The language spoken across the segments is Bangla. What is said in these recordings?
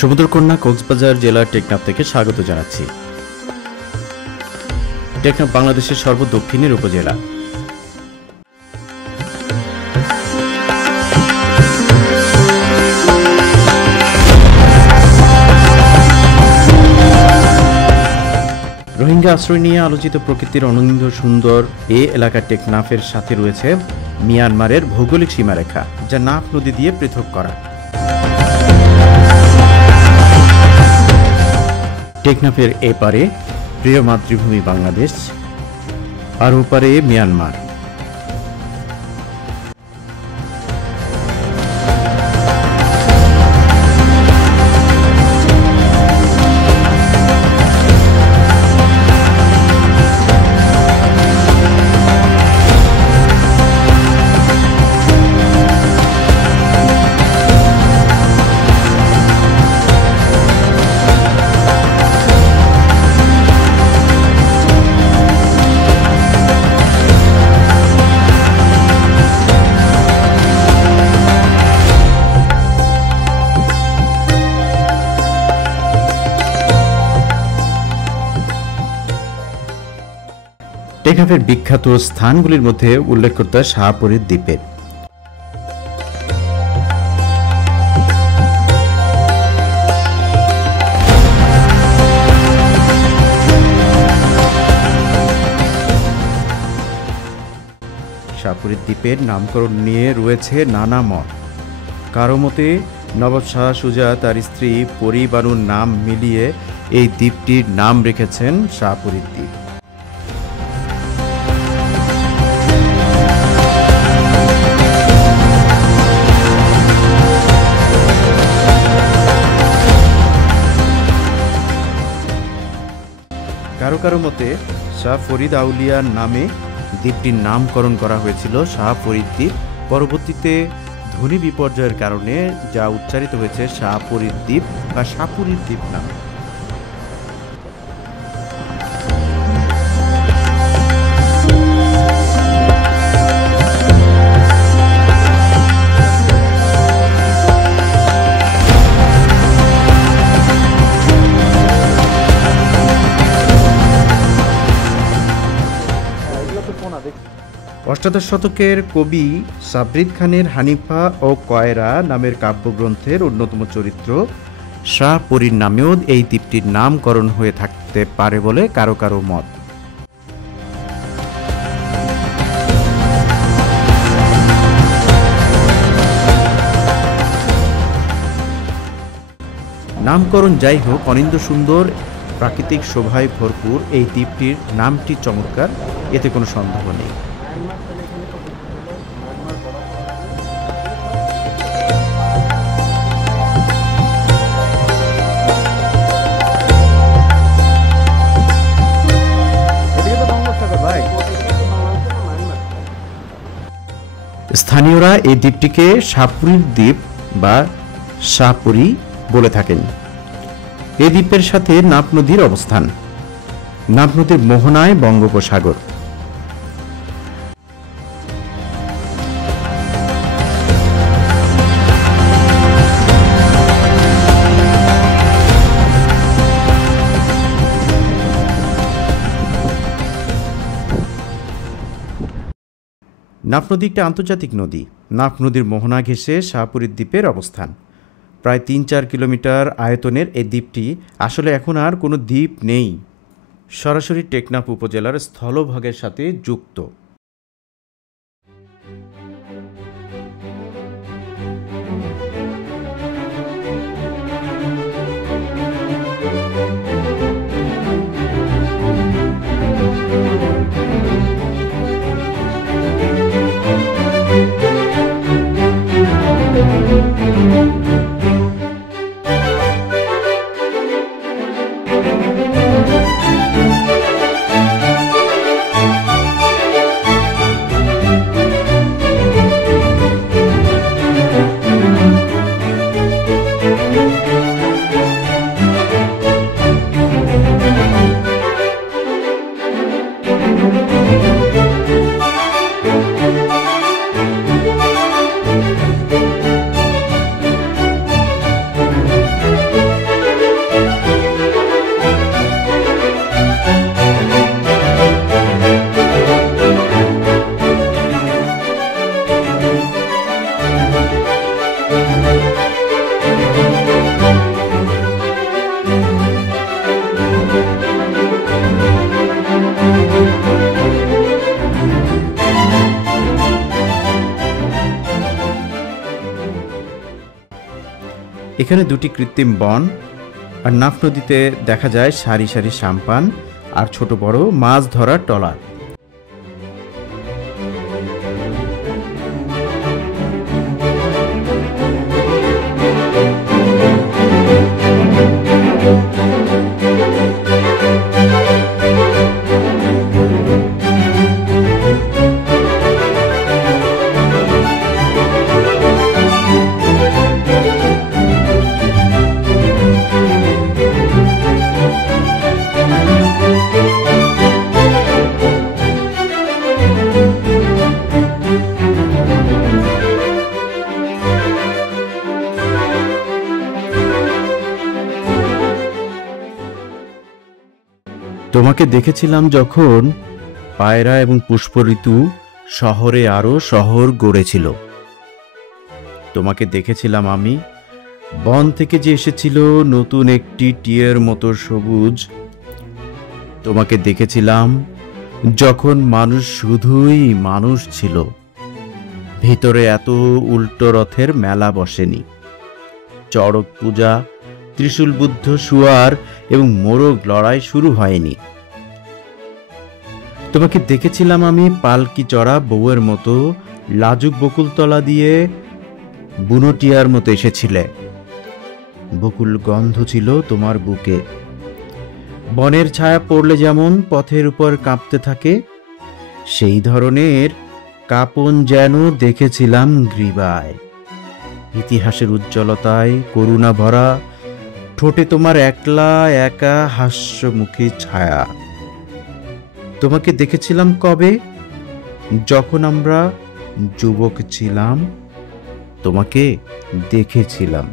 সমুদ্রকন্যা কক্সবাজার জেলার টেকনাফ থেকে স্বাগত জানাচ্ছি। টেকনাফ বাংলাদেশের সর্বদক্ষিণের উপজেলা। রোহিঙ্গা আশ্রয় নিয়ে আলোচিত প্রকৃতির অনন্য সুন্দর এ এলাকা টেকনাফের সাথে রয়েছে মিয়ানমারের ভৌগোলিক সীমারেখা, যা নাফ নদী দিয়ে পৃথক করা। টেকনাফের এপারে প্রিয় মাতৃভূমি বাংলাদেশ, আর ওপারে মিয়ানমার। টেকনাফের বিখ্যাত স্থানগুলির মধ্যে উল্লেখ করতে হয় শাহপরীর দ্বীপের। শাহপরীর দ্বীপের নামকরণ নিয়ে রয়েছে নানা মত। কারো মতে নবাব শাহ সুজা তার স্ত্রী পরী বানুর নাম মিলিয়ে এই দ্বীপটির নাম রেখেছেন শাহপরীর দ্বীপ। কারো কারো মতে শাহ ফরিদ আউলিয়ার নামে দ্বীপটির নামকরণ করা হয়েছিল শাহ ফরিদ দ্বীপ। পরবর্তীতে ধ্বনি বিপর্যয়ের কারণে যা উচ্চারিত হয়েছে শাহপরীর দ্বীপ বা শাহপুরীর দ্বীপ নামে। অষ্টাদশ শতকের কবি সাবরিদ খানের হানিফা ও কয়রা নামের কাব্যগ্রন্থের অন্যতম চরিত্র শাহপরীর নামেও এই দ্বীপটির নামকরণ হয়ে থাকতে পারে বলে কারো কারো মত। নামকরণ যাই হোক, অনিন্দ্য সুন্দর প্রাকৃতিক শোভায় ভরপুর এই দ্বীপটির নামটি চমৎকার, এতে কোনো সন্দেহ নেই। স্থানীয়রা এই দ্বীপটিকে শাহপুরীর দ্বীপ বা শাহপুরী বলে থাকেন। এই দ্বীপের সাথে নাফ নদীর অবস্থান। নাফ নদীর মোহনায় বঙ্গোপসাগর। নাফ নদী একটি আন্তর্জাতিক নদী। নাফ নদীর মোহনা ঘেঁষে শাহপুরীর দ্বীপের অবস্থান। প্রায় ৩-৪ কিলোমিটার আয়তনের এই দ্বীপটি আসলে এখন আর কোনো দ্বীপ নেই, সরাসরি টেকনাফ উপজেলার স্থলভাগের সাথে যুক্ত। এখানে দুটি কৃত্রিম বন, আর নাফ নদীতে দেখা যায় সারি সারি সাম্পান আর ছোট বড় মাছ ধরার ট্রলার। তোমাকে দেখেছিলাম যখন পায়রা এবং পুষ্প ঋতু শহরে আরো শহর গড়েছিল। তোমাকে দেখেছিলাম আমি, বন থেকে যে এসেছিল নতুন একটি টিয়ের মতো সবুজ। তোমাকে দেখেছিলাম যখন মানুষ শুধুই মানুষ ছিল, ভিতরে এত উল্টো রথের মেলা বসেনি, চড়ক পূজা, ত্রিশূল বুদ্ধ শুয়ার এবং মোরগ লড়াই শুরু হয়নি। তোমাকে দেখেছিলাম আমি পালকি চড়া বউয়ের মতো লাজুক বকুলতলা দিয়ে বুনো টিয়ার মতো এসেছিলে। বকুল গন্ধ ছিল তোমার বুকে। বনের ছায়া পড়লে যেমন পথের উপর কাঁপতে থাকে, সেই ধরনের কাঁপন যেন দেখেছিলাম গ্রীবায়। ইতিহাসের উজ্জ্বলতায় করুণা ভরা ঠোঁটে তোমার একলা একা হাস্যমুখী ছায়া। তোমাকে দেখেছিলাম কবে? যখন আমরা যুবক ছিলাম, তোমাকে দেখেছিলাম।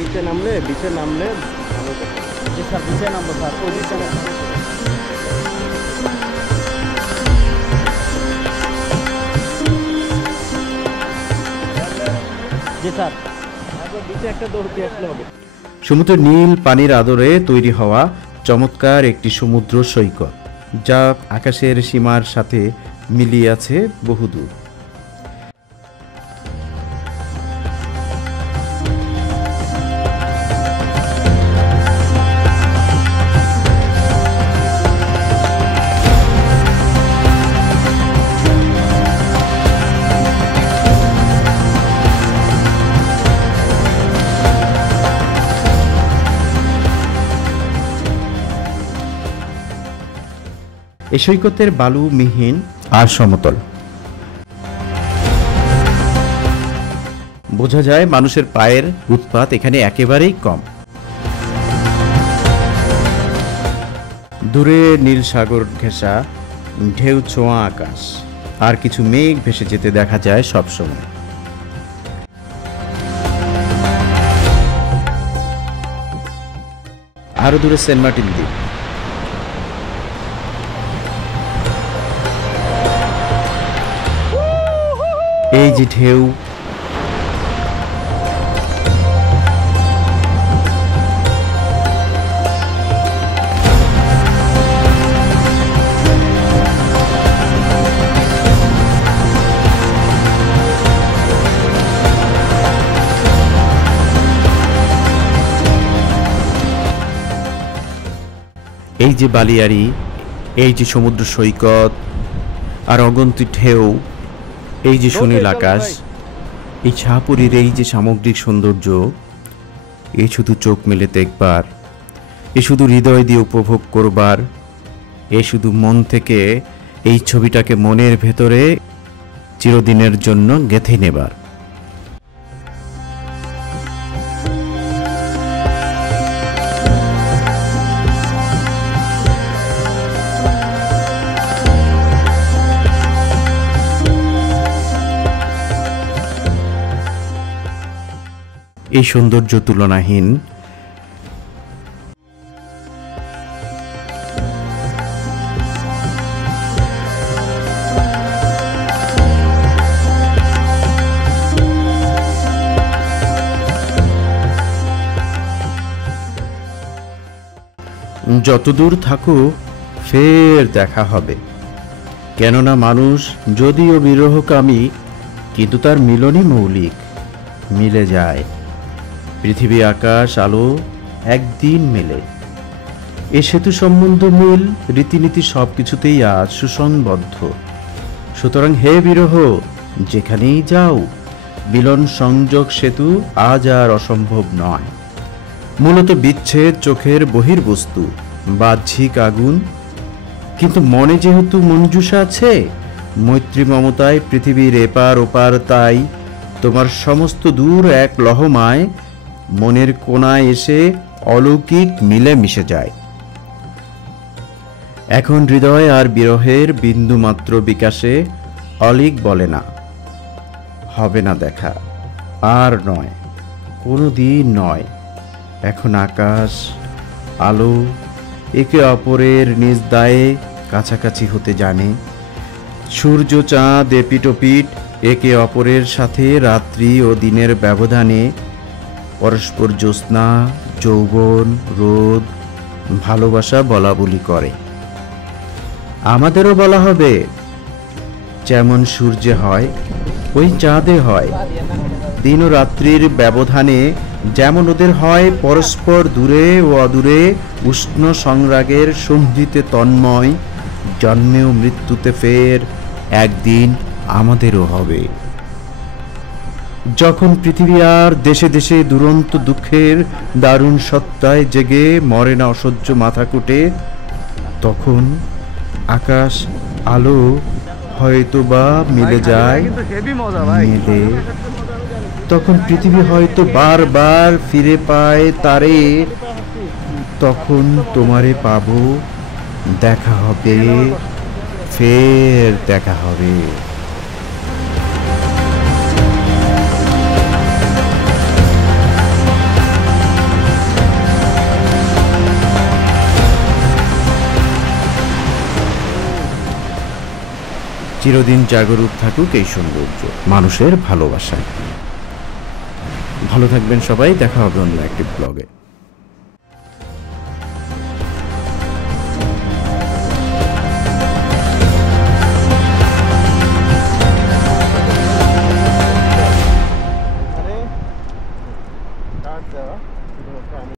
নিচে নামলে বিচে নামলে ভালো কথা। জি স্যার, বিচে নামবো স্যার। ওই বিচে জি স্যার, বিচে একটা দৌড় দিয়ে আসলে হবে। সমুদ্রের নীল পানির আদরে তৈরি হওয়া চমৎকার একটি সমুদ্র সৈকত, যা আকাশের সীমার সাথে মিলিয়ে আছে বহুদূর। এই সৈকতের বালু মিহিন আর সমতল। বোঝা যায় মানুষের পায়ের উৎপাত এখানে একেবারেই কম। দূরে নীল সাগর ঘেঁষা ঢেউ ছোঁয়া আকাশ, আর কিছু মেঘ ভেসে যেতে দেখা যায় সবসময়। আরো দূরে সেন্ট মার্টিন দ্বীপ। এই যে ঢেউ, এই যে বালিয়াড়ি, এই যে সমুদ্র সৈকত আর অগন্তি ঢেউ, এই যে সুনীল আকাশ, এই শাহপুরীর এই যে সামগ্রিক সৌন্দর্য, এই শুধু চোখ মেলে দেখবার, এ শুধু হৃদয় দিয়ে উপভোগ করবার, এ শুধু মন থেকে এই ছবিটাকে মনের ভেতরে চিরদিনের জন্য গেঁথে নেবার। এই সৌন্দর্য তুলনাহীন। যতদূর থাকুক ফের দেখা হবে, কেননা মানুষ যদিও বিরহকামী, কিন্তু তার মিলনই মৌলিক, মিলে যায়। পৃথিবী আকাশ আলো একদিন মেলে। এ সেতু সম্বন্ধ মিল রীতিনীতি সবকিছুতেই আজ সুসংবদ্ধ। সুতরাং হে বিরহ, যেখানেই যাও, মিলন সংযোগ সেতু আজ আর অসম্ভব নয়। মূলত বিচ্ছেদ চোখের বহির্বস্তু, বাহ্যিক আগুন, কিন্তু মনে যেহেতু মঞ্জুষা আছে, মৈত্রী মমতায় পৃথিবীর এপার ওপার, তাই তোমার সমস্ত দূর এক লহমায় মনের কোণায় এসে অলৌকিক মিলে মিশে যায়। এখন হৃদয় আর বিরহের বিন্দুমাত্র বিকাশে অলিক বলে না, হবে না দেখা, আর নয়, কোনো দিন নয়। এখন আকাশ আলো একে অপরের নিজ দায়ে কাছাকাছি হতে জানে। সূর্য চাঁদ এপিটোপিট একে অপরের সাথে রাত্রি ও দিনের ব্যবধানে পরস্পর জ্যোৎস্না, যৌবন, রোদ, ভালোবাসা বলা বলি করে। আমাদেরও বলা হবে, যেমন সূর্যে হয় ওই চাঁদে হয়, দিন ও রাত্রির ব্যবধানে যেমন ওদের হয় পরস্পর দূরে ও অদূরে উষ্ণ সংরাগের সন্ধিতে তন্ময়, জন্মে ও মৃত্যুতে ফের একদিন আমাদেরও হবে। যখন পৃথিবী আর দেশে দেশে দুরন্ত দুঃখের দারুণ সত্তায় জেগে মরে না অসহ্য মাথাকুটে, তখন আকাশ আলো হয়তো বা মিলে যায়, মিলে তখন পৃথিবী হয়তো বারবার ফিরে পায় তারে, তখন তোমারে পাবো, দেখা হবে, ফের দেখা হবে। চিরদিন জাগরুক থাকুক এই সৌন্দর্য মানুষের ভালোবাসায়। ভালো থাকবেন সবাই, দেখা হবে অন্য একটি ব্লগে।